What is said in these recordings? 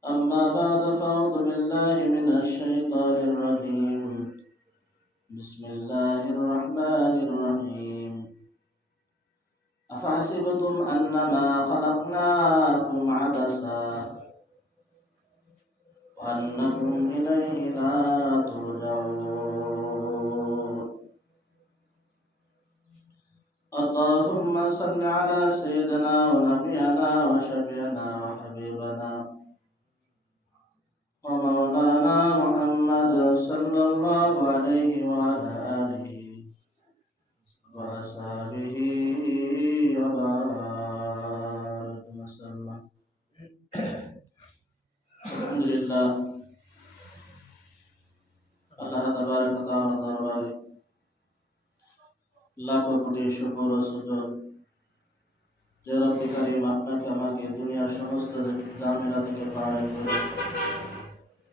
أما بعد فأعوذ بالله من الشيطان الرجيم. بسم الله الرحمن الرحيم. أفحسبتم أنما خلقناكم عبثا وأنكم إليه لا ترجعون. اللهم صل على سيدنا ونبينا وشفيعنا وحبيبنا কোটি শুকর ও সুজদ যে রব্বি কারীম আপনাকে আমাকে দুনিয়ার সমস্ত জামেলা থেকে পাহাড় করে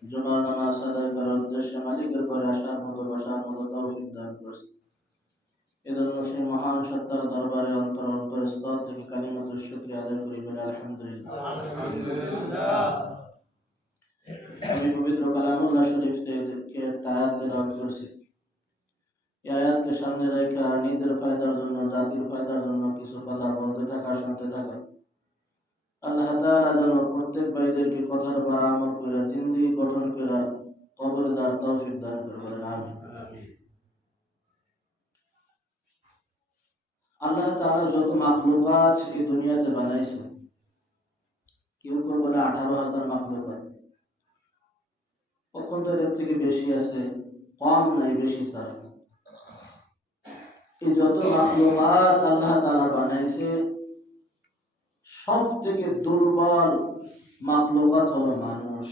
জুমার নামাজ আদায় করার উদ্দেশ্যে মালিকের পরে আসার মতো বসার মতো তৌফিক দান করছে। এজন্য সেই মহান সত্তার দরবারে অন্তর অন্তর স্তর থেকে কালিমাত শুকরিয়া আদায় করি বলে আলহামদুলিল্লাহ। আমি পবিত্র কালামুল্লাহ শরীফ থেকে একটা আয়াত তেলাওয়াত করছি। এই আয়াতকে সামনে রেখে আর নিজের ফায়দার জন্য জাতির ফায়দার জন্য কিছু কথা বলতে থাকা শুনতে থাকা। আল্লাহ তাআলা যেন প্রত্যেক ভাইদেরকে কথার উপর আমল করে জিন্দিগি গঠন করে কবরে দার তৌফিক দান করে বলেন আমিন। আল্লাহ তাআলা যত মাখলুকাত এই দুনিয়াতে বানাইছে কেউ কেউ বলে আঠারো হাজার মাখলুকাত। পক্ষান্তর এর থেকে বেশি আছে কম নাই বেশি ছাড়া এই যত মাখলুকাত আল্লাহ তাআলা বানাইছে সব থেকে দুর্বল মাকলুকাত হলো মানুষ।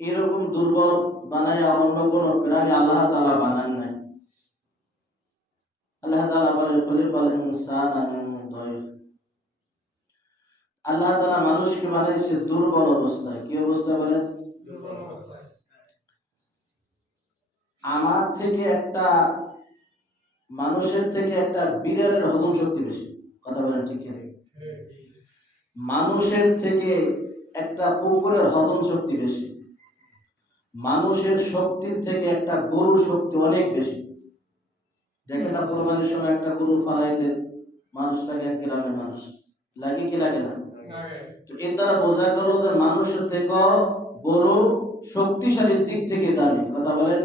এরকম দুর্বল বানায় অন্য কোন প্রাণী আল্লাহ তাআলা বানান নাই। আল্লাহ তাআলা বলে খলিফাল ইনসান আল্লাহ তাআলা মানুষকে বানাইছে দুর্বল অবস্থায়। কি অবস্থা বলেন? আমার থেকে একটা মানুষের থেকে একটা বিড়ালের হজম শক্তি বেশি। কথা বলেন ঠিক মানুষের থেকে একটা কুকুরের হজম শক্তি বেশি। মানুষের শক্তির থেকে একটা গরুর শক্তি অনেক বেশি। দেখেন না কোরবানির সময় একটা গরু ফালাইতে মানুষ লাগে এক গ্রামের মানুষ। লাগে কি লাগে না? তো এর দ্বারা বোঝা গেল যে মানুষের থেকে গরু শক্তিশালীর দিক থেকে দামি কথা বলেন।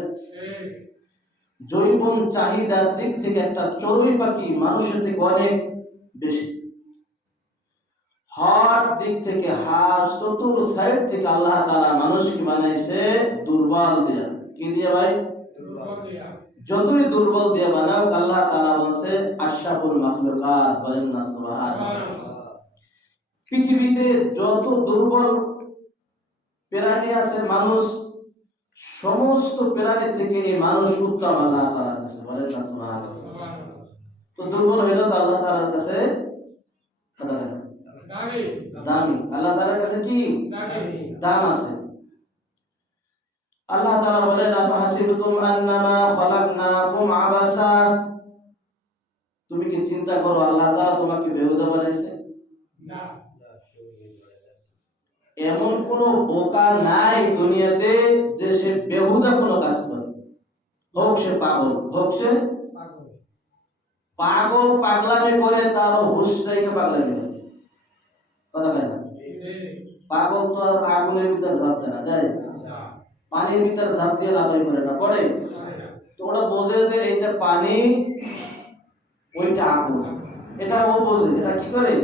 জৈবন চাহিদার দিক থেকে একটা চড়ুই পাখি মানুষের থেকে অনেক বেশি। হার দিক থেকে হাস চতুর সাইড থেকে আল্লাহ তাআলা মানুষকে বানাইছে দুর্বল দেয়া। কি দিয়ে ভাই? যতই দুর্বল দিয়ে বানাও আল্লাহ তারা বলছে, আশরাফুল মাখলুকাত বলেন না পৃথিবীতে যত দুর্বল প্রাণী আছে মানুষ, সমস্ত প্রাণী থেকে এই মানুষ উত্তম আল্লাহ তাআলার কাছে বলেন না তো দুর্বল হইল তো আল্লাহ তাআলার কাছে। দামি। আল্লাহ তাআলার কাছে কি? দাম আছে। আল্লাহ তাআলা বলেন আফাহাসিবতুম আন্নামা খলাকনাকুম আবাসা। তুমি কি চিন্তা করো, আল্লাহ তাআলা তোমাকে বেহুদা বানাইছে? এমন কোন বোকা নাই দুনিয়াতে যে সে বেহুদা কোনো কাজ করে। হোক সে পাগল, হোক সে পাগল। পাগলামি করে তার হুশ রেখে পাগলামি করে। কথা কয় পাগল তো আর আগুনের ভিতর ঝাঁপ দেয় না দেয় পানির ভিতর ঝাঁপ দিয়ে লাফাই করে না, পড়ে? তো ওরা বোঝে যে এইটা পানি, ওইটা আগুন। এটা ও বোঝে, এটা কি করে?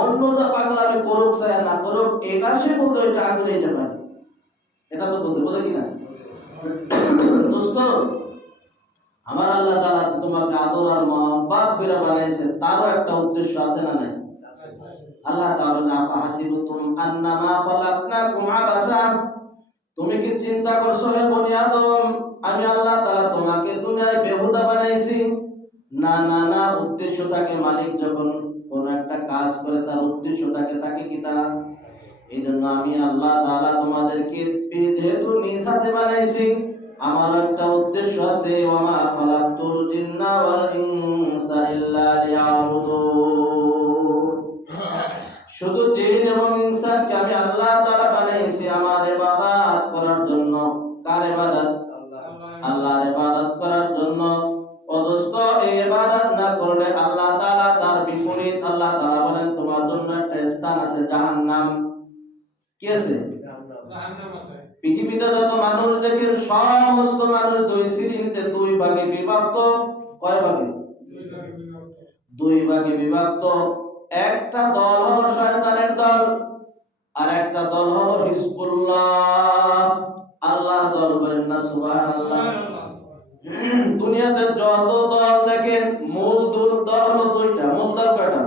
অন্য যা পাগলামি করুক চাই না করুক এটা সে বোঝে এটা আগুন এটা পানি এটা তো বোঝে বোঝে কিনা দোস্ত, আমার আল্লাহ তাআলা তো তোমাকে আদর আর মহব্বত করে বানাইছে, তারও একটা উদ্দেশ্য আছে না নাই? আল্লাহ তাআলা আফা হাসিবতুম আন্নামা খলাকনাকুম আবাসা? তুমি কি চিন্তা করছ, হে বনি আদম? আমি আল্লাহ তাআলা তোমাকে দুনিয়ায় বেহুদা বানাইছি। না না না উদ্দেশ্য থাকে মালিক যখন একটা কাজ করে, তার উদ্দেশ্য থাকে কি তারা? এই জন্য আমি আল্লাহ তাআলা তোমাদেরকে যেহেতু নিজ হাতে বানাইছি। আমার একটা উদ্দেশ্য আছে ইনসা শুধু জিন এবং ইনসানকে আমি আল্লাহ তাআলা বানাইছি, আমার করার জন্য। কার ইবাদত? আল্লাহর ইবাদত করার জন্য। অদস্ত এই না করলে আল্লাহ তাআলা তার আল্লাহ তাআলা বলেন তোমার জন্য একটা স্থান আছে জাহান্নাম। কি আছে? পৃথিবীতে যত মানুষ দেখেন সমস্ত মানুষ দুই শ্রেণীতে দুই ভাগে বিভক্ত। কয় ভাগে? দুই ভাগে বিভক্ত। একটা দল হলো শয়তানের দল আর একটা দল হলো হিজবুল্লাহ। আল্লাহর দল বলেন না সুবহানাল্লাহ। দুনিয়াতে যত দল দেখেন মূল দল দল হলো দুইটা। মূল দল কয়টা?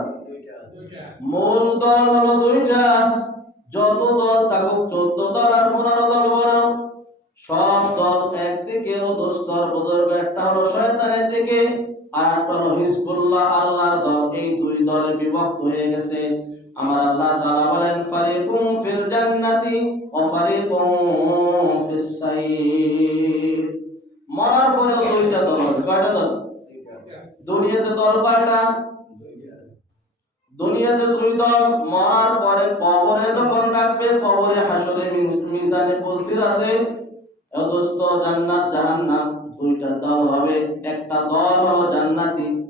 মূল দল হলো দুইটা। যত দল থাকুক চোদ্দ দল আর পনেরো দল বড় সব দল একদিকে ও দোস্তর বুজুর্গ একটা হলো শয়তানের দিকে আর একটা হলো হিজবুল্লাহ আল্লাহর দল। এই দুই দলে বিভক্ত হয়ে গেছে। আমার আল্লাহ তাআলা বলেন ফারিকুম ফিল জান্নাতি ওয়া ফারিকুম ফিস মরার পরেও দুইটা দল হবে কয়টা দল। দুনিয়াতে দল কয়টা? দুনিয়াতে দুই দল, মরার পরে কবরে যখন রাখবে কবরে হাসরে মিজ- মিজানে পুলসিরাতে দোস্ত, জান্নাত, জাহান্নাম, দুইটা দল হবে। একটা দল হলো জান্নাতি।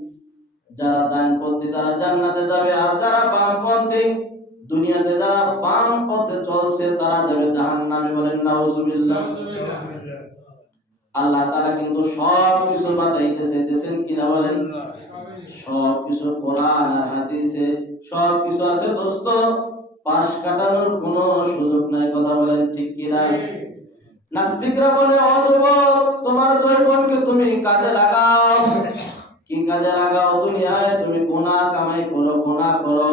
যারা ডানপন্থী তারা জান্নাতে যাবে। আর যারা বামপন্থী, দুনিয়াতে যারা বাম পথে চলছে, তারা যাবে জাহান্নামে বলেন নাউজুবিল্লাহ। আল্লাহ তারা কিন্তু সব কিছু বাতাইতে চাইতেছেন কিনা বলেন? সব কিছু কোরআন আর হাদিসে সব কিছু আছে দোস্ত। পাশ কাটানোর কোনো সুযোগ নাই, কথা বলেন ঠিক কিনা? নাস্তিকরা বলে অযুবক তোমার জৈবনকে তুমি কাজে লাগাও। কি কাজে লাগাও দুনিয়ায়? তুমি গুনাহ কামাই করো, গুনাহ করো।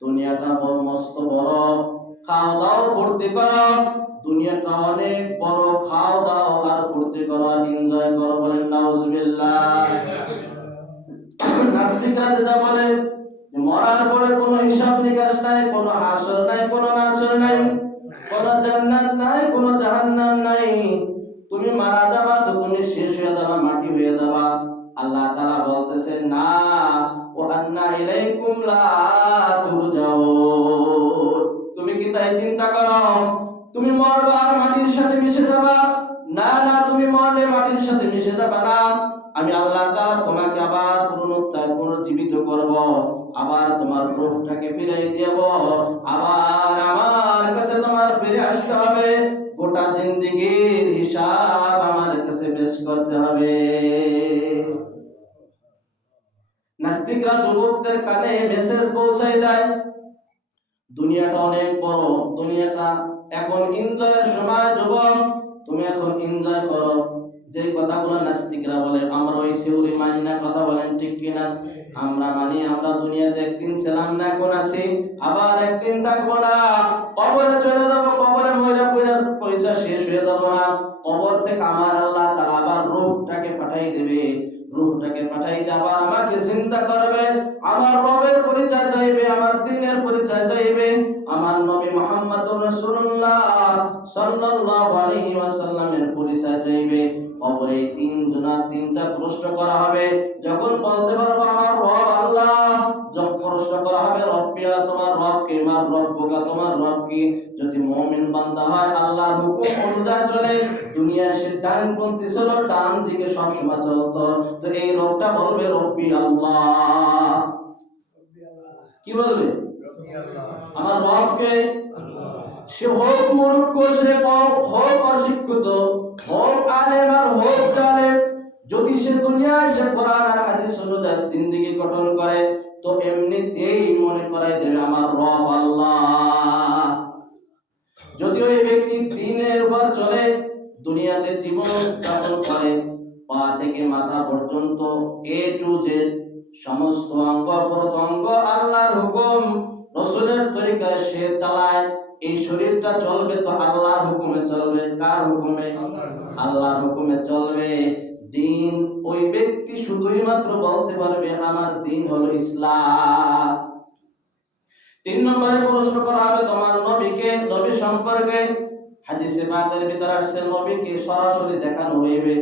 দুনিয়াটা বড় মস্ত বড়। খাও দাও ফুর্তি করো। দুনিয়াটা অনেক বড় খাও দাও আর ফুর্তি করো আর এনজয় করো বলেন নাউজুবিল্লাহ। নাস্তিকরা যেটা বলে মরার পরে কোনো হিসাব নিকাশ নাই কোনো হাসর নাই কোনো নাসর নাই কোনো জান্নাত নাই কোনো জাহান্নাম নাই। তুমি মারা যাবা তো তুমি শেষ হয়ে যাবা মাটি হয়ে যাবা। আল্লাহ তাআলা বলতেছে না ও আন্না ইলাইকুম লা তুরজাউন। তুমি কি তাই চিন্তা করো? তুমি মরবা আর মাটির সাথে মিশে যাবা। না না, তুমি মরলে মাটির সাথে মিশে যাবা না। আমি আল্লাহ তাআলা তোমাকে আবার পুনরুত্থায় পুনর্জীবিত করব, আবার তোমার রূহটাকে ফিরাই দেব, আবার আমার কাছে তোমার ফিরে আসতে হবে। গোটা জিন্দেগীর হিসাব আমার কাছে পেশ করতে হবে। নাস্তিকরা যুবকদের কানে মেসেজ পৌঁছাই দেয়। দুনিয়াটা অনেক বড়, দুনিয়াটা এখন এনজয়ের সময় যুবক, তুমি এখন এনজয় করো। যে কথাগুলো নাস্তিকরা বলে, আমরা ওই থিওরি মানি না, কথা বলেন ঠিক কিনা? আমরা মানি, আমরা দুনিয়াতে একদিন ছিলাম না, এখন আছি, আবার একদিন থাকব না। কবরে চলে যাব, কবরে ময়রা পয়সা পয়সা শেষ হয়ে যাব না। কবর থেকে আমার আল্লাহ তাআলা আবার রূহটাকে পাঠাই দেবে। রূহটাকে পাঠাই দিয়ে আবার আমাকে চিন্তা করবে, আমার রবের পরিচয় চাইবে, আমার দিনের পরিচয় চাইবে। আমার নবী মোহাম্মদ রাসূলুল্লাহ সাল্লাল্লাহু আলাইহি ওয়াসাল্লামের পরিচয় চাইবে। কবরে তিন জনার তিনটা প্রশ্ন করা হবে। যখন বলতে পারব আমার রব আল্লাহ যখন প্রশ্ন করা হবে রব্বিয়া তোমার রব কে? আমার রব্বুকা তোমার রব কি? যদি মুমিন বান্দা হয় আল্লাহর হুকুম অনুযায়ী চলে। দুনিয়া সে ডানপন্থী ছিল ডান দিকে সবসময় চলতো। তো এই রবটা বলবে রব্বি আল্লাহ। কি বলবে? আমার রবকে সে হোক মূর্খ সে হোক অশিক্ষিত, হোক আলেম আর হোক জালেম, যদি সে দুনিয়ায় সে কোরআন আর হাদিস অনুযায়ী জিন্দেগি গঠন করে, তো এমনিতেই মনে করাই দেবে আমার রব আল্লাহ। যদি ওই ব্যক্তি দিনের উপর চলে, দুনিয়াতে জীবন যাপন করে, পা থেকে মাথা পর্যন্ত এ টু জেড সমস্ত অঙ্গ প্রত্যঙ্গ আল্লাহর হুকুম, রসুলের তরিকায় সে চালায়। এই শরীরটা চলবে তো আল্লাহর হুকুমে চলবে, কার হুকুমে? আল্লাহর হুকুমে চলবে। দিন ওই ব্যক্তি শুধুই মাত্র বলতে পারবে, আমার দিন হলো ইসলাম। তিন নম্বরে প্রশ্ন করা হবে, তোমার নবীকে, নবী সম্পর্কে? হাদিসে পাকের ভিতর আসছে, নবীকে সরাসরি দেখানো হইবে।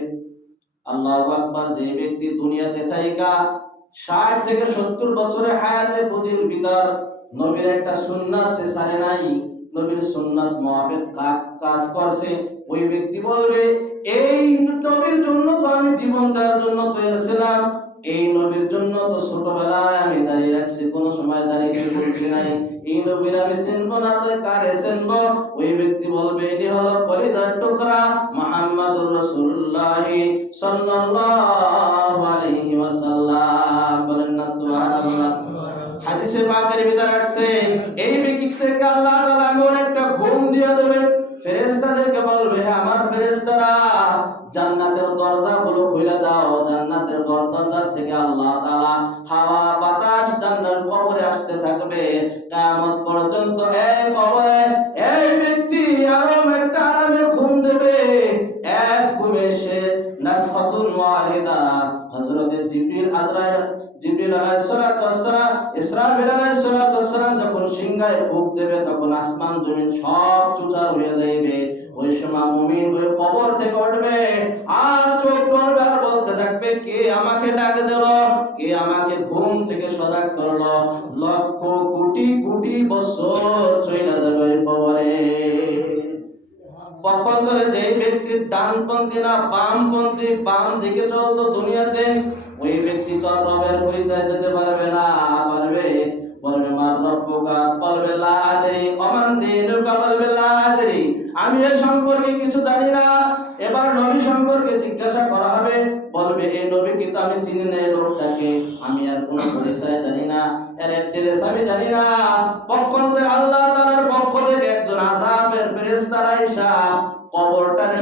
আল্লাহ আকবার, যে ব্যক্তি দুনিয়াতে থাইকা, ষাট থেকে সত্তর বছরে হায়াতে পুঁজির ভিতর নবীর একটা সুন্নাত সে সারে নাই। নবীর সুন্নাত মুআফিক কা- কাজ করছে। ওই ব্যক্তি বলবে এই নবীর জন্য তো আমি জীবন দেওয়ার জন্য তৈরি ছিলাম। এই নবীর জন্য তো ছোটবেলায় আমি দাঁড়িয়ে রাখছি কোনো সময় দাঁড়িয়ে বলছি নাই। এই নবীর আমি চিনবো না তো কারে চিনবো? ওই ব্যক্তি বলবে এটি হলো কলিদার টুকরা মুহাম্মাদুর রাসূলুল্লাহ সাল্লাল্লাহু আলাইহি ওয়াসাল্লাম। বলেন না সুবহানাল্লাহ। হাদিসে পাকের ভিতর আসছে জমিন সব চুচার হয়ে যাইবে। ওই সময় মুমিন ওই কবর থেকে উঠবে। আর চোখ খুলবে আর বলতে থাকবে, কে আমাকে ডাক দিল? কে আমাকে ঘুম থেকে সজাগ করল? লক্ষ কোটি কোটি বছর চলে যাবে ওই কবরে। পক্ষান্তরে যে ব্যক্তির ডানপন্থী না বামপন্থী, বাম দিকে চলতো দুনিয়াতে, ওই ব্যক্তি তো রবের পরিচয় দিতে পারবে না, পারবে? বলবে মার রব্বুকা, বলবে, লা আদরি, ওমান বলবে আমি এর সম্পর্কে কিছু জানি না। এবার নবী সম্পর্কে জিজ্ঞাসা করা হবে, বলবে এই নবীকে তো আমি চিনি না এই লোকটাকে? আমি আর কোনো পরিচয় জানি না, এর অ্যাড্রেস আমি জানি না। পক্ষান্তরে আল্লাহ পক্ষ থেকে একজন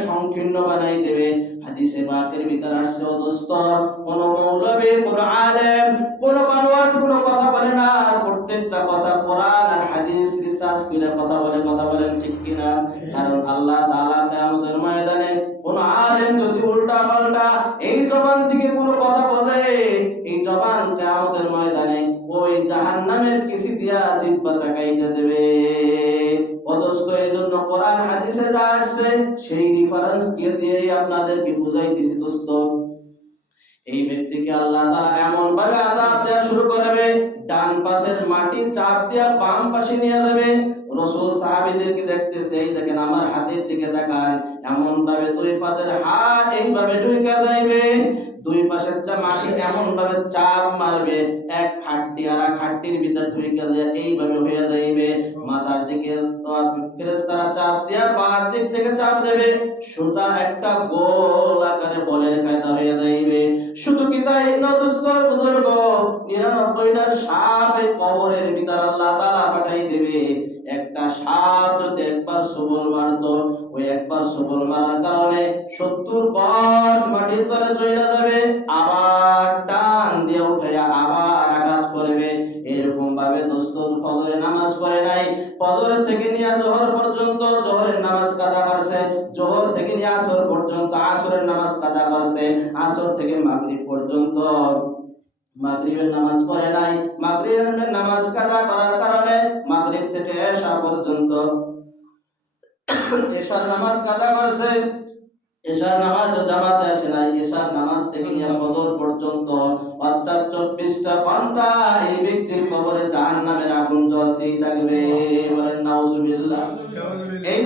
সংকীর্ণ বানাই দেবে। হাদিসে ভিতর আসছে কোন কোন আলেম, কোন কোন প্রত্যেকটা কথা কোরআন আর হাদিস, রিসার্চ করে কথা বলে, কথা বলেন ঠিক কিনা? কারণ আল্লাহ ময়দানে কোন আলেম যদি উল্টা পাল্টা এই জবান থেকে কোন কথা বলে, এই জবান ময়দানে ওই কিসি দিয়া জিব্বাটা কাইটা দেবে। অদস্ত এই জন্য কোরআন, হাদিসে যা আসছে, সেই রেফারেন্স দিয়ে দিয়ে আপনাদেরকে বুঝাইতেছি দোস্ত। ব্যক্তিকে আল্লাহ তাআলা এমন ভাবে আযাব দেওয়া শুরু করবে ডান পাশের মাটি চাপ দিয়া বাম পাশে নিয়ে যাবে। রসুল সাহাবীদেরকে দেখতেছে, এই দেখেন আমার হাতের দিকে তাকান এমন ভাবে দুই পাশের হাত এইভাবে ঢুকে যাইবে। দুই পাশের চা মাটি এমন ভাবে চাপ মারবে, এক খাটটি আর এক খাটটির ভিতর ঢুকে যায় এইভাবে হয়ে যাইবে। মাথার দিকে ফেরেশতারা চাপ দিয়া পাহাড় দিক থেকে চাপ দেবে। সুতা একটা গোল আকারে বলের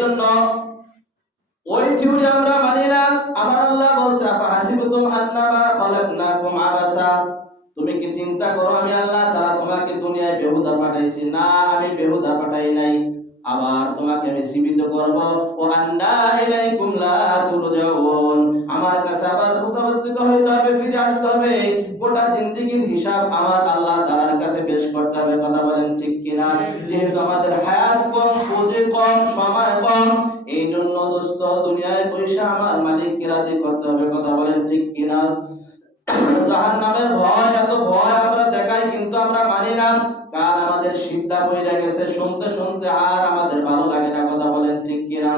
জন্য ওই থিওরি আমরা মানি না। আমার আল্লাহ বলছে, আফা হাসিবুতুম আন্নামা খালাকনাকুম আবাসা? তুমি কি চিন্তা করো, আমি আল্লাহ তারা তোমাকে দুনিয়ায় বেহুদা পাঠাইছি। না, আমি বেহুদা পাঠাই নাই। আবার তোমাকে আমি জীবিত করব। ও আন্না ইলাইকুম লা তুরজাউন। আমার কাছে আবার প্রত্যাবর্তিত হইতে হবে, ফিরে আসতে হবে। গোটা জিন্দেগীর হিসাব আমার আল্লাহ তাআলার কাছে পেশ করতে হবে। কথা বলেন ঠিক কিনা? যেহেতু আমাদের হায়াত এই জন্য দোস্ত, দুনিয়ায় পয়সা আমার মালিককে রাজি করতে হবে। কথা বলেন ঠিক কিনা? জাহান নামের ভয়, এত ভয় আমরা দেখাই কিন্তু আমরা মানি না। কাল আমাদের শীতটা বইরা গেছে, শুনতে শুনতে আর আমাদের ভালো লাগে না, কথা বলেন ঠিক কিনা?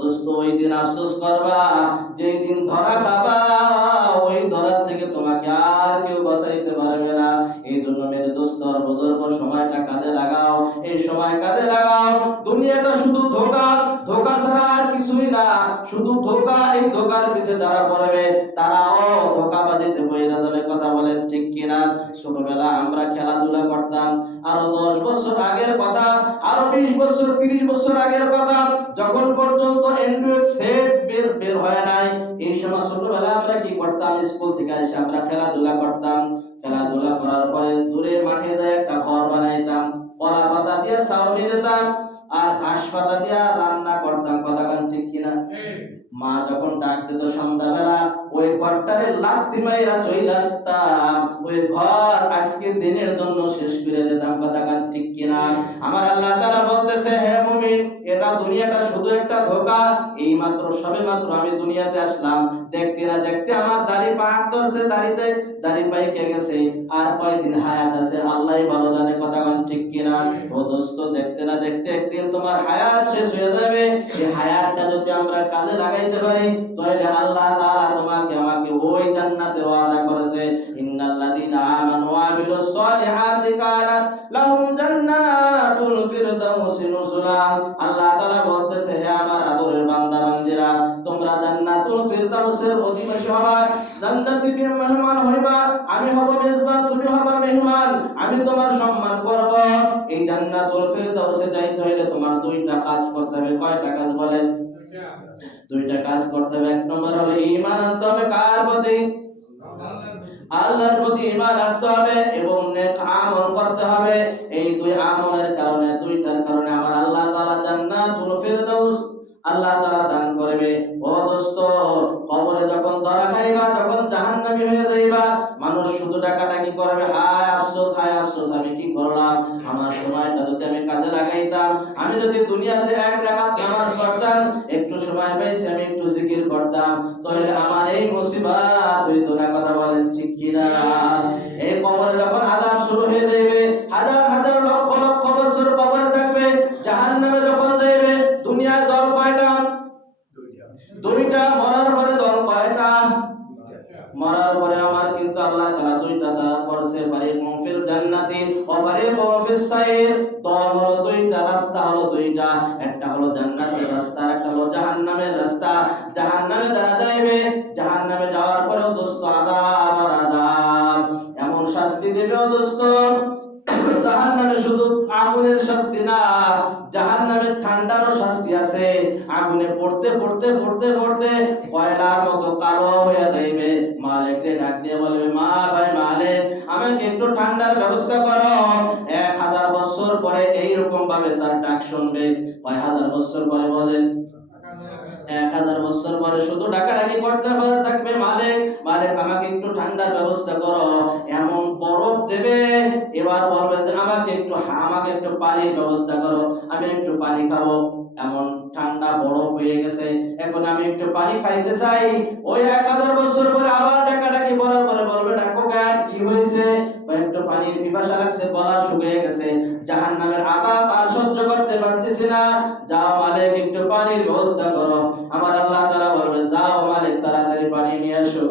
দোস্ত, ওই দিন আফসোস করবা, যেই দিন ধরা খাবা, ওই ধরার থেকে তোমাকে আর কেউ বাঁচাইতে পারবে না। এই জন্য মেরে দোস্ত, আর বুজুর্গ, সময়টা কাজে লাগাও। এই সময় কাজে দুনিয়াটা শুধু ধোকা ধোকা ছাড়া আর কিছুই না। শুধু ধোকা, এই ধোকার পিছে যারা পড়বে, তারাও ধোকাবাজিতে বইরা যাবে কথা বলেন ঠিক কিনা? ছোটবেলা আমরা খেলাধুলা করতাম। আরও দশ বছর আগের কথা, আরও বিশ বছর, তিরিশ বছর আগের কথা, যখন পর্যন্ত অ্যান্ড্রয়েড সেট বের বের হয় নাই, এই সময় ছোটবেলা আমরা কি করতাম? স্কুল থেকে এসে আমরা খেলাধুলা করতাম। খেলাধুলা করার পরে দূরে মাঠে যায় একটা ঘর বানাইতাম। কলা পাতা দিয়ে ছাউনি দিতাম। আর ঘাস পাতা দিয়ে রান্না করতাম কথা কান ঠিক কিনা? মা যখন ডাক দিত সন্ধ্যাবেলা, ওই ঘরটারে লাথি মাইরা চলে আসতাম। ওই ঘর আজকের দিনের জন্য শেষ করে দিতাম, কথা কান ঠিক কিনা? আমার আল্লাহ তাআলা বলতেছে, হে মুমিন, এটা দুনিয়াটা শুধু একটা ধোকা। এই মাত্র, সবে মাত্র আমি দুনিয়াতে আসলাম। দেখতে না দেখতে আমার দাড়ি পাক ধরছে, দাড়িতে দাড়ি পাইকে গেছে। আর কয়দিন হায়াত আছে, আল্লাহ ভালো জানে, কথা কান ঠিক কিনা? ও দোস্ত, দেখতে না দেখতে একদিন তোমার হায়াত শেষ হয়ে যাবে। এই হায়াতটা যদি আমরা কাজে লাগাইতে পারি, তাহলে আল্লাহ তাআলা তোমাকে আমাকে ওই জান্নাতের ওয়াদা করেছে আমানু ওয়া সালিহাতি লাহুম জান্নাতুল নুজুলা আল্লাহ তাআলা বলতেছে, হে আমার আদরের বান্দা, বান্দিরা, তোমরা জান্নাতুল ফিরদাউসের অধিবাসী হবা, জান্নাতি মেহমান হইবা, আমি হব মেজবান, তুমি হবা মেহমান, আমি তোমার সম্মান করব। এই জান্নাতুল ফিরদাউসে যাইতে হইলে তোমার দুইটা কাজ করতে হবে, কয়টা কাজ বলেন? দুইটা কাজ করতে হবে। এক নম্বর হলো ঈমান আনতে হবে কার প্রতি? আল্লাহর প্রতি ঈমান আনতে হবে এবং নেক আমল করতে হবে। এই দুই আমলের কারণে, দুইটার কারণে আমার আল্লাহ তাআলা জান্নাতুল ফিরদাউস আল্লাহ তাআলা দান করবে। ও দোস্ত, কবরে যখন ধরা খাইবা যখন জাহান্নামী হয়ে যাইবা। মানুষ শুধু ডাকাডাকি করবে, হায় আফসোস হায় আফসোস, আমি কি করলাম? আমার সময়টা যদি আমি কাজে লাগাইতাম, আমি যদি দুনিয়াতে এক রাকাত নামাজ পড়তাম সময় পাইছি আমি একটু জিকির করতাম। তাহলে আমার এই মুসিবত হইতো না কথা বলেন ঠিক কিনা? এই কবরে যখন আযাব শুরু হয়ে যাবে হাজার হাজার লক্ষ লক্ষ বছর কবরে থাকবে জাহান্নামে যখন যাইবে দুনিয়ার দল কয়টা? দুইটা। মরার পরে দল কয়টা? মরার পরে আমার কিন্তু আল্লাহ তাআলা দুইটা দান করছে ফারিকুম ফিল জান্নাতি ওয়া ফারিকুম ফিস সাইর। দল হলো দুইটা রাস্তা হলো দুইটা। একটা হলো জান্নাতের রাস্তা, আর একটা হলো জাহান্নামের রাস্তা। জাহান্নামে যারা যাইবে, জাহান্নামে যাওয়ার পরেও দোস্ত আদা আর আদা এমন শাস্তি দেবেও ও দোস্ত জাহান্নামে শুধু আগুনের শাস্তি না জাহান্নামের ঠান্ডারও শাস্তি আছে। আগুনে পড়তে পড়তে পড়তে পড়তে কয়লার মতো কালো হয়ে যাইবে। মালিক রে ডাক দিয়ে বলবে, মা ভাই মালিক, আমাকে একটু ঠান্ডার ব্যবস্থা করো। এক হাজার বছর পরে এইরকম ভাবে তার ডাক শুনবে। কয় হাজার বছর পরে বলেন এক হাজার বছর পরে শুধু ডাকাডাকি করতে পারে থাকবে মালিক। মালিক, আমাকে একটু ঠান্ডার ব্যবস্থা করো। এমন বরফ দেবে। এবার বলবে যে, আমাকে একটু আমাকে একটু পানির ব্যবস্থা করো। আমি একটু পানি খাব। এমন ঠান্ডা বরফ হয়ে গেছে। এখন আমি একটু পানি খাইতে চাই। ওই এক হাজার বছর পরে আবার ডাকাডাকি করার পরে বলবে, ডাকো গান, কি হয়েছে? একটু পানির পিপাসা লাগছে, গলা শুকিয়ে গেছে। জাহান নামের সহ্য করতে পারতেছি না। যাও মালিক, একটু পানির ব্যবস্থা করো। আমার আল্লাহ তারা বলবে, যাও মালিক, তাড়াতাড়ি পানি নিয়ে আসো।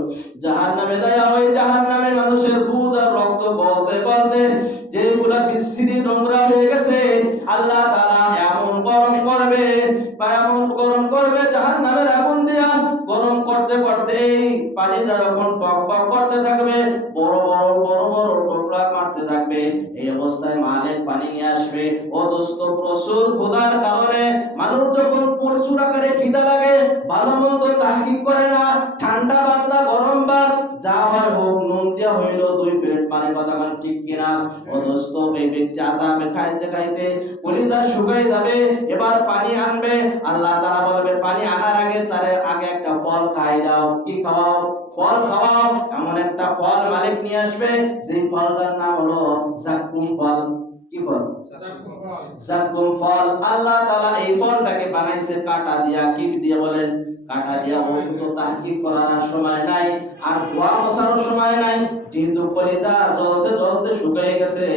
জাহান নামে দেয়া ওই জাহান প্রচুর কারণে মানুষ যখন প্রচুর আকারে খিদা লাগে ভালো মন্দ তাহকিক করে না, ঠান্ডা বান্দা গরম ভাত যা হয় হোক, নুন দেওয়া হইল দুই প্লেট পানি কথা বলেন ঠিক কিনা? ও দোস্ত এই ব্যক্তি আজাবে খাইতে খাইতে কলিজা শুকাই যাবে, এবার পানি আনবে। আল্লাহ তারা বলবে, পানি আনার আগে তার আগে একটা ফল খাই দাও। কি খাওয়াও? ফল খাওয়াও। এমন একটা ফল মালিক নিয়ে আসবে যে ফলটার নাম হলো জাকুম ফল। ফল ফল আল্লাহ তাআলা এই ফলটাকে বানাইছে কাটা দিয়া কিপ দিয়ে বলেন। কাটা দিয়া ওই তো তাহকিক করার আর সময় নাই আর ধোয়া মশারও সময় নাই। যেহেতু কলিজা জ্বলতে জ্বলতে শুকিয়ে গেছে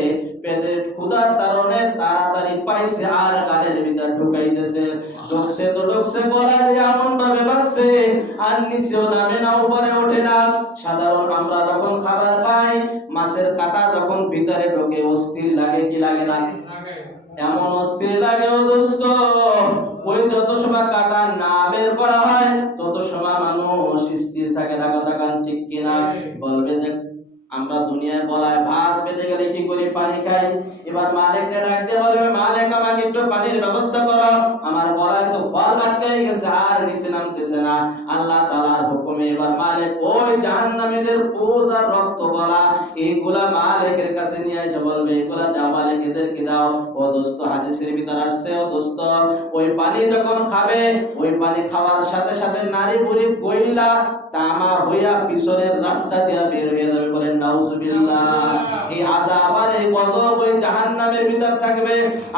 পেটে ক্ষুধার কারণে তাড়াতাড়ি পাইছে আর গালের ভিতর ঢুকাইতেছে। ঢুকছে তো ঢুকছে গলা দিয়ে এমন ভাবে বাজছে আর নিচেও নামে না, উপরে ওঠে না। সাধারণ আমরা যখন খাবার খাই, মাছের কাটা যখন ভিতরে ঢোকে, অস্থির লাগে কি লাগে না? এমন অস্থির লাগে ও দোস্ত ওই যত সময় কাটা না বের করা হয়, তত সময় মানুষ স্থির থাকে না কথা ঠিক কিনা? বলবে যে আমরা দুনিয়ায় গলায় ভাত পেতে গেলে কি করি? পানি খাই। এবার মালিককে ডাক দিয়ে বলবে মালিক, আমাকে একটু পানির ব্যবস্থা করো। আমার গলায় তো ফল আটকে গেছে, আর নিচে নামতেছে না। আল্লাহ তাআলার হুকুমে এবার মালিক, ওই জাহান্নামীদের পোষ আর রক্ত গলা এইগুলা মালিকের কাছে নিয়ে এসে বলবে, এগুলা দাও, মালিক, এদেরকে দাও। ও দোস্ত, হাদিসের ভিতর আসছে, ও দোস্ত, ওই পানি যখন খাবে, ওই পানি খাওয়ার সাথে সাথে নারী বুড়ি গইলা তামা হইয়া পিছনের রাস্তা দিয়ে বের হয়ে যাবে। বলেন নাউজুবিল্লাহ এই আযাব আর এই গজব ওই জাহান্নামের ভিতর থাকবে।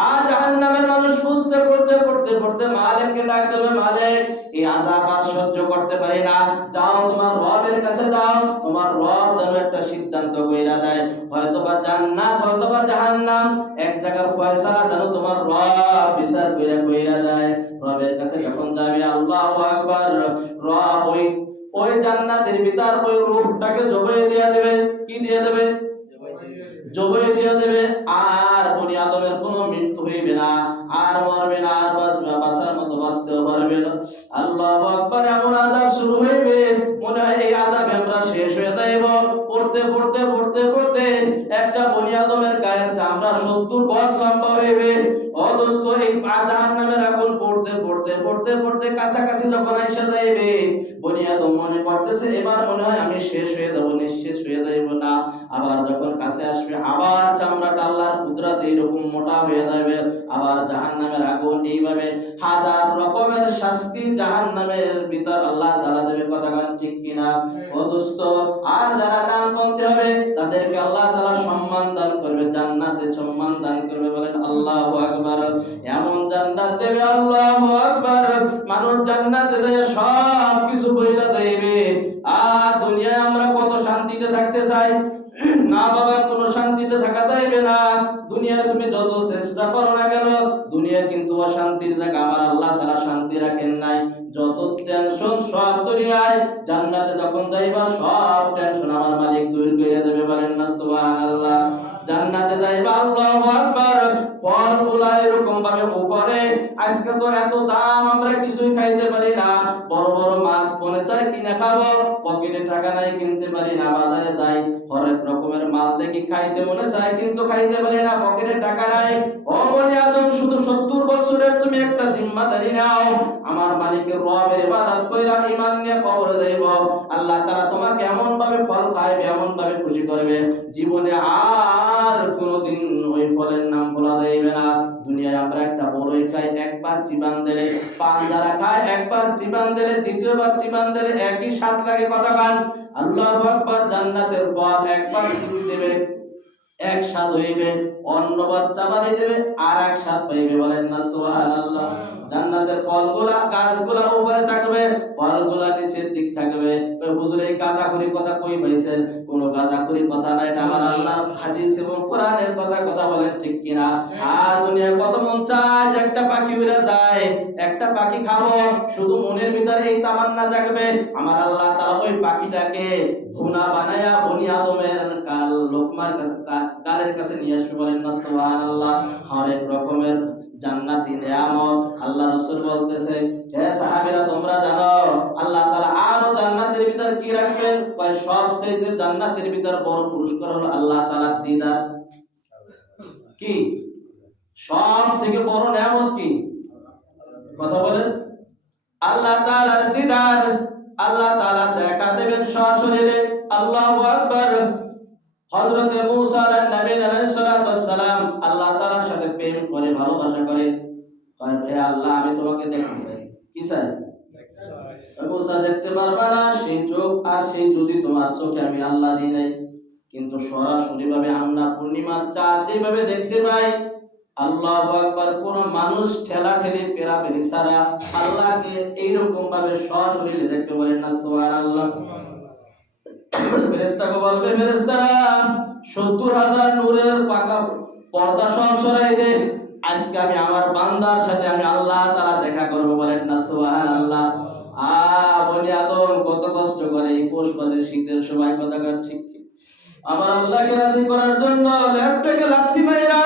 আর জাহান্নামের মানুষ বুঝতে, পড়তে পড়তে পড়তে মালিককে ডাক দেবে, মালিক, এই আযাব আর সহ্য করতে পারি না। যাও, তোমার রবের কাছে যাও। তোমার রব যেন একটা সিদ্ধান্ত কইরা দেয়। হয়তো বা জান্নাত হয়তো বা জাহান্নাম। এক জায়গার ফয়সালা যেন তোমার রব বিচার কইরা কইরা দেয়। রবের কাছে যখন যাবে, আল্লাহু আকবার। রব ওই ওই জান্নাতের ভিতর ওই রূহটাকে জবাই দিয়ে দেবে। কি দিয়ে দেবে? জবাই দিয়ে দেবে। আর বনি আদমের কোনো মৃত্যু হইবে না। আর মরবে না, আর বাঁচবে বাঁচার মতো বাঁচতেও পারবে না। আল্লাহ আকবার, এমন আযাব শুরু হইবে। মনে হয় এই আযাব আমরা শেষ হয়ে যাইব। পড়তে পড়তে পড়তে পড়তে একটা বনি আদমের গায়ের চামড়া সত্তর গজ লম্বা হইবে অদস্ত এই জাহান নামের আগুন পড়তে পড়তে পড়তে পড়তে কাছাকাছি যখন আইসা যাইবে বনি আদম মনে করতেছে এবার মনে হয় আমি শেষ হয়ে যাব নিঃশেষ হয়ে যাইব না। আবার যখন কাছে আসবে আবার চামড়াটা আল্লাহর কুদরত মোটা হয়ে যাবে আবার জাহান্নামের আগুন এইভাবে হাজার রকমের শাস্তি জাহান্নামের ভিতর আল্লাহ তাআলা দেবে কথা ঠিক কিনা? ও দোস্ত আর যারা ডানপন্থী হবে তাদেরকে আল্লাহ তাআলা সম্মান দান করবে জান্নাতে সম্মান দান করবে বলেন আল্লাহ আকবার। এমন জান্নাত দেবে আল্লাহ আকবার। মানুষ জান্নাতে দেয় সব কিছু বইলা দেবে। আর দুনিয়ায় আমরা কত শান্তিতে থাকতে চাই? না বাবা, কোনো শান্তিতে থাকা যাইবে না। দুনিয়া তুমি যত চেষ্টা করো না কেন দুনিয়া কিন্তু অশান্তির জায়গা। আমার আল্লাহ তারা শান্তি রাখেন নাই। যত টেনশন সব দুনিয়ায়, জান্নাতে যখন যাইবা, সব টেনশন আমার মালিক দূর করে দেবে। বলেন না, সুবহানাল্লাহ। জান্নাতে যাইবা, আল্লাহু আকবার। ফলগুলা এরকম ভাবে উপরে। আজকে তো এত দাম, আমরা কিছুই খাইতে পারি না। বড় বড় মাছ মনে চাই কিনে খাব। পকেটে টাকা নাই, কিনতে পারি না, বাজারে যাই। হরেক রকমের মাল দেখি খাইতে মনে চাই কিন্তু খাইতে পারি না, পকেটে টাকা নাই। ও বনি আদম, শুধু সত্তর বছরের তুমি একটা জিম্মাদারি নাও। আমার মালিকের রবের ইবাদত কইরা ঈমান নিয়ে কবরে যাইব। আল্লাহ তাআলা তোমাকে এমন ভাবে ফল খাইবে এমন ভাবে খুশি করবে, জীবনে আর কোনোদিন ওই ফলের নাম বলা যাইবে না। দুনিয়ায় আমরা একটা বড়ই খাই, একবার চিবান দিলে পান যারা খায়, একবার চিবান দিলে, দ্বিতীয়বার চিবান দিলে একই স্বাদ লাগে কথা গান আল্লাহু আকবার, জান্নাতের পথ একবার চিবি দেবে, এক স্বাদ হইবে, অন্য বাচ্চা বানিয়ে দেবে আর এক স্বাদ পাইবে বলেন না সুবহানাল্লাহ। জান্নাতের ফলগুলা গাছগুলা উপরে থাকবে ফলগুলা নিচের দিক থাকবে। হুজুর এই গাঁজাখুরি কথা কই পাইছেন কোন গাঁজাখুরি কথা না এটা আমার আল্লাহ হাদিস এবং কোরআনের কথা কথা বলেন ঠিক কিনা? আর দুনিয়া কত মন চায় একটা পাখি উড়ে যায় একটা পাখি খাব শুধু মনের ভিতরে এই তামান্না জাগবে। আমার আল্লাহ তাআলা ওই পাখিটাকে ভুনা বানায়া বনি আদমের কাল লোকমার কাছে গালের কাছে নিয়ে আসবে বলেন না সুবহানাল্লাহ। হরেক রকমের জান্নাতি নিয়ামত আল্লাহ বলতেছে হে সাহাবীরা, তোমরা জানো, আল্লাহ তাআলা আরও জান্নাতের ভিতর কি রাখবেন? কয় সবচেয়ে জান্নাতের ভিতর বড় পুরস্কার হলো আল্লাহ তাআলার দিদার। কি? সব থেকে বড় নিয়ামত কি? কথা বলেন। আল্লাহ তাআলার দিদার, আল্লাহ তাআলা দেখা দেবেন সশরীরে। আল্লাহু আকবার। হযরতে মূসা আলাইহিস প্রেম করে ভালোবাসা করে। হে আল্লাহ আমি তোমাকে দেখতে চাই। কি চাই? দেখতে পারবা না সেই চোখ আর সেই যদি তোমার চোখে আমি আল্লাহ নাই কিন্তু সরাসরি ভাবে আমরা পূর্ণিমার চাঁদ যেভাবে দেখতে পাই আল্লাহ আকবার কোন মানুষ ঠেলা ঠেলি পেরা পেরি ছাড়া আল্লাহকে এইরকম ভাবে সশরীরে দেখতে পারেন না সুবহানাল্লাহ। ফেরেশতাকে বলবে ফেরেশতারা সত্তর হাজার নূরের পাকা পর্দা সহ সরাই দে। আজকে আমি আমার বান্দার সাথে আমি আল্লাহ তারা দেখা করব বলেন না সোহান আ, বনি আদম, কত কষ্ট করে এই পৌষ মাসে শীতের সময়, কথা ঠিক আমার আল্লাহকে রাজি করার জন্য ল্যাপটপে লাগতি মাইরা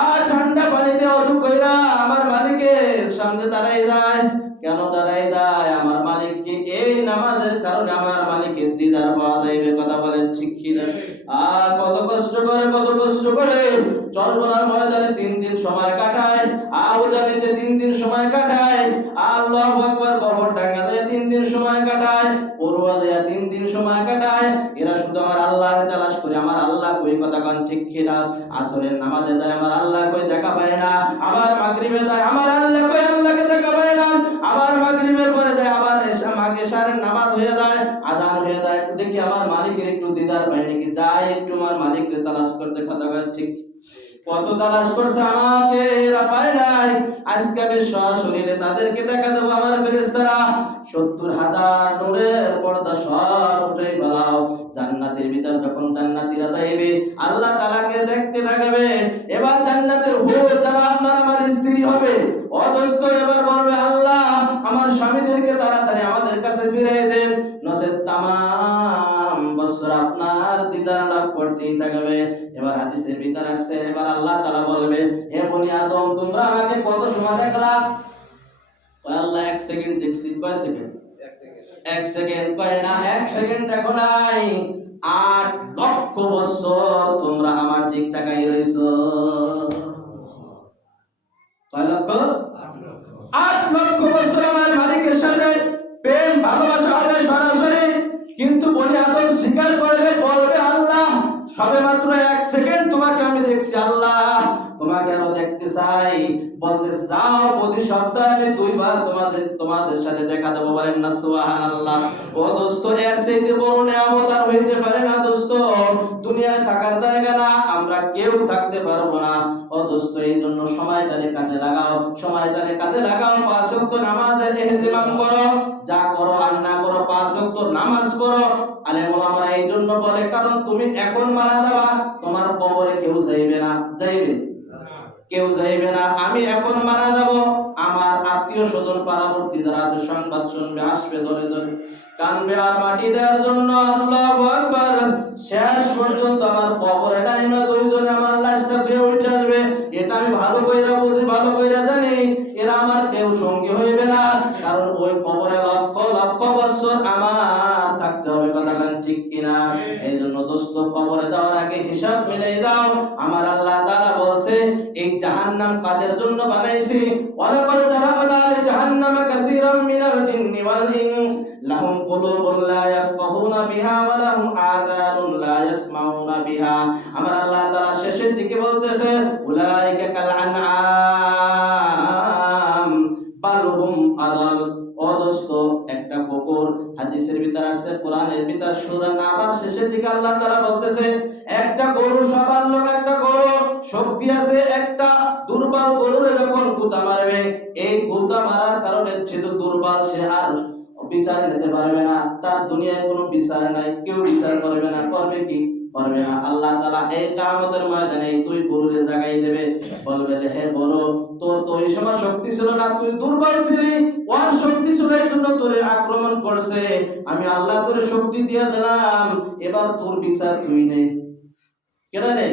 আর ঠান্ডা পানিতে অজু কইরা আমার মালিকের সামনে দাঁড়াই যায়। কেন দাঁড়াই যায়? আমার নামাজের কারণে আমার মালিকের দিদার পাওয়া কথা ঠিক আর কত কষ্ট করে, কত কষ্ট করে ময়দানে তিন দিন সময় কাটায় আউজানিতে তিন দিন সময় কাটায়, আল্লাহ আকবার কবর ডাঙ্গাতে তিন দিন সময় কাটায়। পড়ুয়া দেয়া তিন দিন সময় কাটায়, এরা শুধু আমার আল্লাহর তালাশ করে, আমার আল্লাহ কই কথা কান ঠিক কিনা? আসরের নামাজে যায় আমার আল্লাহ কই দেখা পায় না। আবার মাগরিবে যায় আমার আল্লাহ কই আল্লাহকে দেখা পায় না। আবার মাগরিবের পরে যায় আবার সারের নামাজ হয়ে যায়, আজান হয়ে যায়। দেখি আমার মালিকের একটু দিদার পাই নাকি? যাই একটু আমার মালিককে তালাশ করতে কথা কয় ঠিক। কত তালাশ করছে আমাকে? এরা পায় নাই। আজকে আমি সশরীরে তাদেরকে দেখা দেবো আমার ফেরেস্তারা সত্তর হাজার নূরের পর্দা সব উঠে গেলাও জান্নাতের ভিতর যখন জান্নাতিরা যাইবে, আল্লাহ তালাকে দেখতে থাকবে। এবার জান্নাতের হুর যারা আপনার আমার স্ত্রী হবে অদস্ত এবার বলবে দেখলা কয় আল্লাহ এক সেকেন্ড দেখছি কয় সেকেন্ড? এক সেকেন্ড। কয় না? এক সেকেন্ড দেখো নাই। আট লক্ষ বছর তোমরা আমার দিক তাকাই রইছো। কয় লক্ষ? আট লক্ষ। বছর আমার মালিকের সাথে প্রেম ভালোবাসা হবে সরাসরি। কিন্তু বনি আদম স্বীকার করবে বলবে আল্লাহ সবে মাত্র এক সেকেন্ড তোমাকে আমি দেখছি আল্লাহ। তোমাকে আমরা কেউ থাকতে পারব না। ও দোস্ত এই জন্য সময়টারে কাজে লাগাও সময়টারে কাজে লাগাও। পাঁচ ওয়াক্ত নামাজের ইহতিমাম করো। যা করো আর না করো, পাঁচ ওয়াক্ত নামাজ পড়ো। ওলামারা এই জন্য বলে, কারণ তুমি এখন মারা যাবা, তোমার কবরে কেউ যাইবে না। যাইবে। কেউ যাইবে না, আমি এখন মারা যাব। আমার আত্মীয় স্বজন পারাবর্তী যারা আছে, সংবাদ শুনবে, আসবে ধরে ধরে। কানবে আর মাটি দেওয়ার জন্য আল্লাহ আকবার। শেষ পর্যন্ত আমার কবরে ডাইনো দুইজনে আমার লাশটা ধুয়ে উঠে আসবে এটা আমি ভালো কইরা বুঝি, ভালো কইরা জানি, এরা আমার কেউ সঙ্গী হইবে না। কারণ ওই কবরে লক্ষ লক্ষ বছর আমার থাকতে হবে কথা গান ঠিক কিনা? এই জন্য দোস্ত, কবরে যাওয়ার আগে হিসাব মিলাই দাও। আমার আল্লাহ তাআলা বলছে, এই জাহান্নাম কাদের জন্য বানাইছি? ওয়ালাকাদ জারানা লি জাহান্নামা কাসীরাম মিনাল জিন্নি ওয়াল ইনস। লাহুম কুলুবুন লা ইয়াফকাহুনা বিহা ওয়া লাহুম আযানুন লা ইয়াসমাউনা বিহা। আমার আল্লাহ তাআলা শেষের দিকে বলতেছে, উলাইকা কাল আনআম, বাল হুম আদাল। অদস্ত একটা কুকুর হাদিসের ভিতর আছে, কোরআনের ভিতর সূরা নাবার শেষের দিকে আল্লাহ তাআলা বলতেছে, একটা গরু, সবার লোক একটা গরু, শক্তি আছে একটা, দুর্বল গরুরে যখন গুতা মারবে, এই গুতা মারার কারণে সে তো দুর্বল, সে আর বিচার নিতে পারবে না, তার দুনিয়ায় কোনো বিচার নাই, কেউ বিচার করবে না, করবে কি? করবে না। আল্লাহ তালা এই কামতের ময়দানে তুই গরুরে জাগাই দেবে। বলবে হে গরু, তোর তো ওই সময় শক্তি ছিল না, তুই দুর্বল ছিলি। ওর শক্তি ছিল এই জন্য তোরে আক্রমণ করছে। আমি আল্লাহ তোরে শক্তি দিয়ে দিলাম। এবার তোর বিচার তুই নেই কেন নেই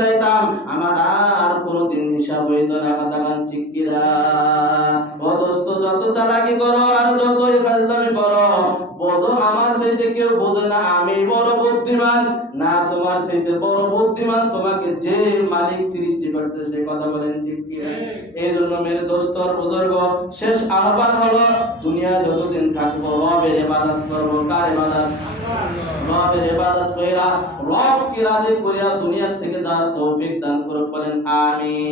যাইতাম আমার আর কোনোদিন হিসাব হইতো না, কথা ঠিক কিরা ও দোস্ত, যত চালাকি করো আর যতই ফাজলামি করো, বোঝো আমার চাইতে কেউ বোঝে না, আমি বড় বুদ্ধিমান। না, তোমার চাইতে বড় বুদ্ধিমান তোমাকে যে মালিক সৃষ্টি করছে, সে কথা বলেন ঠিক কিনা? এই জন্য মেরে দোস্তর বুজুর্গ, শেষ আহ্বান হলো, দুনিয়া যতদিন থাকব, রবের ইবাদত করব, কার ইবাদত? রবের ইবাদত কইরা রবকে রাজি করিয়া দুনিয়া থেকে যাওয়ার তৌফিক দান করুক বলেন আমিন।